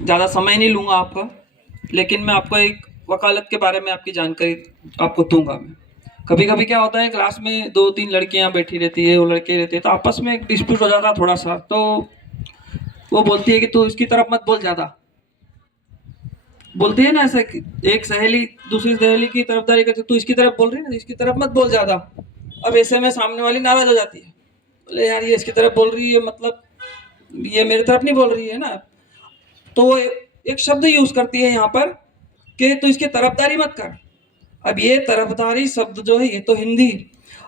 ज़्यादा समय नहीं लूँगा आपका, लेकिन मैं आपको एक वकालत के बारे में आपकी जानकारी आपको दूँगा मैं। कभी-कभी क्या होता है क्लास में 2-3 लड़कियाँ बैठी रहती है, वो लड़के रहते हैं, तो आपस में एक डिस्प्यूट हो जाता है थोड़ा-सा, तो वो बोलती है कि तू इसकी तरफ मत बोल ज़्यादा। बोलती है ना ऐसा कि एक सहेली दूसरी सहेली की तरफदारी करती है, तू इसकी तरफ बोल रही है ना, इसकी तरफ मत बोल ज़्यादा। अब ऐसे में सामने वाली नाराज़ हो जाती है। बोले यार ये इसकी तरफ बोल रही है मतलब ये मेरी तरफ नहीं बोल रही है ना। तो वो एक शब्द यूज करती है यहाँ पर कि तू इसकी तरफदारी मत कर। अब ये तरफदारी शब्द जो है ये तो हिंदी,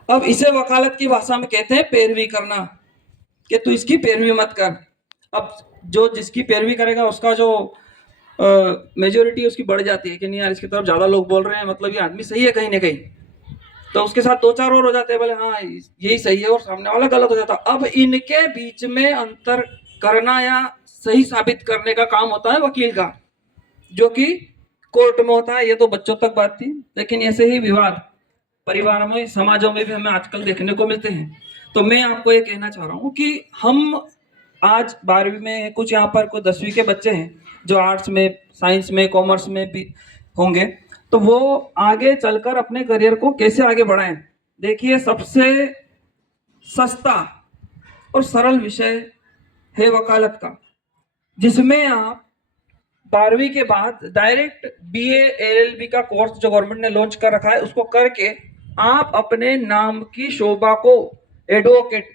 अब इसे वकालत की भाषा में कहते हैं पैरवी करना, कि तू इसकी पैरवी मत कर। अब जो जिसकी पैरवी करेगा उसका जो मेजोरिटी उसकी बढ़ जाती है कि नहीं यार इसकी तरफ ज्यादा लोग बोल रहे हैं मतलब ये आदमी सही है कहीं ना कहीं, तो उसके साथ 2-4 और हो जाते हैं, बोले हाँ यही सही है और सामने वाला गलत हो जाता। अब इनके बीच में अंतर करना या सही साबित करने का काम होता है वकील का, जो कि कोर्ट में होता है। ये तो बच्चों तक बात थी, लेकिन ऐसे ही विवाद परिवारों में समाजों में भी हमें आजकल देखने को मिलते हैं। तो मैं आपको ये कहना चाह रहा हूँ कि हम आज 12वीं में, कुछ यहाँ पर कोई 10वीं के बच्चे हैं जो आर्ट्स में, साइंस में, कॉमर्स में भी होंगे, तो वो आगे चलकर अपने करियर को कैसे आगे बढ़ाएं। देखिए सबसे सस्ता और सरल विषय है वकालत का, जिसमें आप 12वीं के बाद डायरेक्ट बीए एलएलबी का कोर्स जो गवर्नमेंट ने लॉन्च कर रखा है उसको करके आप अपने नाम की शोभा को एडवोकेट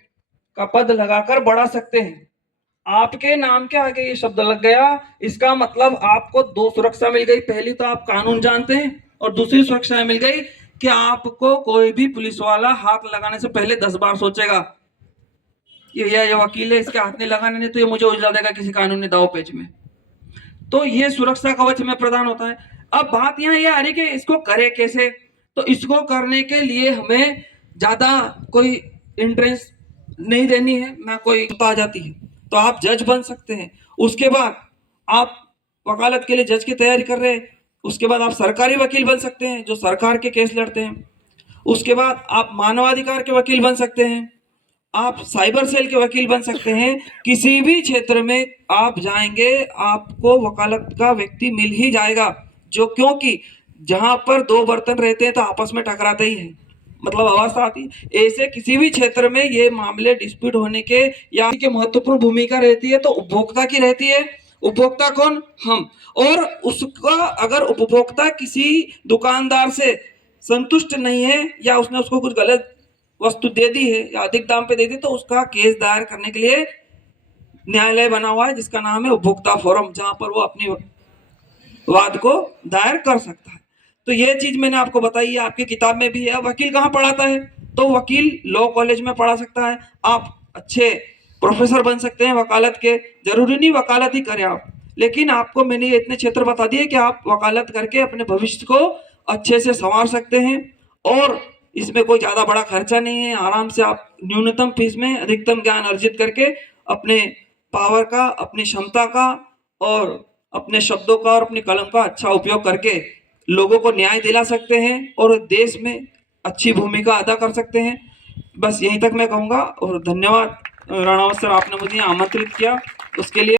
का पद लगाकर बढ़ा सकते हैं। आपके नाम के आगे ये शब्द लग गया, इसका मतलब आपको 2 सुरक्षा मिल गई। पहली तो आप कानून जानते हैं और दूसरी सुरक्षा मिल गई कि आपको कोई भी पुलिस वाला हाथ लगाने से पहले 10 बार सोचेगा ये वकील है, इसके हाथ नहीं लगाने नहीं तो ये मुझे उलझा देगा किसी कानूनी दाव पेच में। तो ये सुरक्षा कवच में प्रदान होता है। अब बात यहाँ ये आ रही कि इसको करे कैसे, तो इसको करने के लिए हमें ज्यादा कोई एंट्रेंस नहीं देनी है, ना कोई आ जाती है, तो आप जज बन सकते हैं। उसके बाद आप वकालत के लिए जज की तैयारी कर रहे हैं, उसके बाद आप सरकारी वकील बन सकते हैं जो सरकार के केस लड़ते हैं। उसके बाद आप मानवाधिकार के वकील बन सकते हैं, आप साइबर सेल के वकील बन सकते हैं। किसी भी क्षेत्र में आप जाएंगे आपको वकालत का व्यक्ति मिल ही जाएगा, जो क्योंकि जहां पर 2 बर्तन रहते हैं तो आपस में टकराते ही हैं, मतलब अवस्था आती है। ऐसे किसी भी क्षेत्र में ये मामले डिस्प्यूट होने के या की महत्वपूर्ण भूमिका रहती है तो उपभोक्ता की रहती है। उपभोक्ता कौन? हम। और उसका अगर उपभोक्ता किसी दुकानदार से संतुष्ट नहीं है या उसने उसको कुछ गलत वस्तु दे दी है या अधिक दाम पे दे दी, तो उसका केस दायर करने के लिए न्यायालय बना हुआ है जिसका नाम है उपभोक्ता फोरम, जहां पर वो अपनी वाद को दायर कर सकता है। तो ये चीज मैंने आपको बताई है, आपकी किताब में भी है। वकील कहाँ पढ़ाता है? तो वकील लॉ कॉलेज में पढ़ा सकता है। आप अच्छे प्रोफेसर बन सकते हैं वकालत के, जरूरी नहीं वकालत ही करें आप, लेकिन आपको मैंने ये इतने क्षेत्र बता दिए कि आप वकालत करके अपने भविष्य को अच्छे से संवार सकते हैं। और इसमें कोई ज्यादा बड़ा खर्चा नहीं है, आराम से आप न्यूनतम फीस में अधिकतम ज्ञान अर्जित करके अपने पावर का, अपनी क्षमता का और अपने शब्दों का और अपनी कलम का अच्छा उपयोग करके लोगों को न्याय दिला सकते हैं और देश में अच्छी भूमिका अदा कर सकते हैं। बस यहीं तक मैं कहूँगा और धन्यवाद राणावत सर, आपने मुझे आमंत्रित किया उसके लिए।